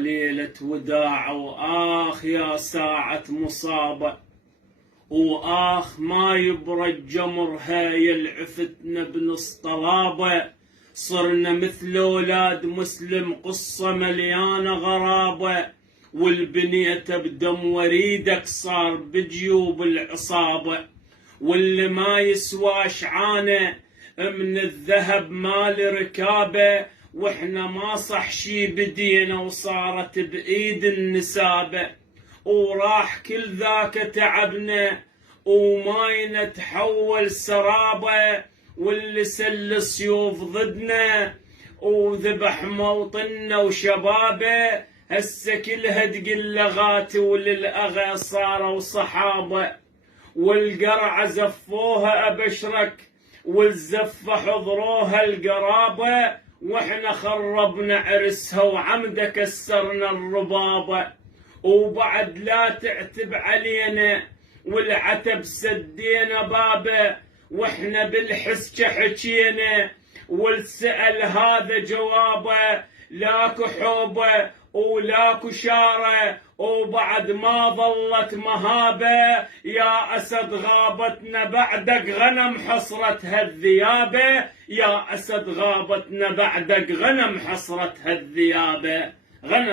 ليلة وداع وآخ يا ساعة مصابة، وآخ ما يبرى الجمر هاي العفتنا بنص طلابة، صرنا مثل أولاد مسلم قصة مليانة غرابة، والبنية بدم وريدك صار بجيوب العصابة، واللي ما يسواش عانه من الذهب مال ركابه، واحنا ما صح شي بدينا وصارت بايد النسابه، وراح كل ذاك تعبنا وماينا تحول سرابه، واللي سل سيوف ضدنا وذبح موطننا وشبابه، هسه كلها تقل لغات وللأغى صاروا صحابه، والقرعة زفوها أبشرك والزفة حضروها القرابة، واحنا خربنا عرسها وعمده كسرنا الربابة، وبعد لا تعتب علينا والعتب سدينا بابه، واحنا بالحس حكينا والسأل هذا جوابه، لاكو حوبه ولاكو شاره وبعد ما ظلت مهابه، يا أسد غابتنا بعدك غنم حصرت هالذيابه، يا أسد غابتنا بعدك غنم حصرت هالذيابه غنم.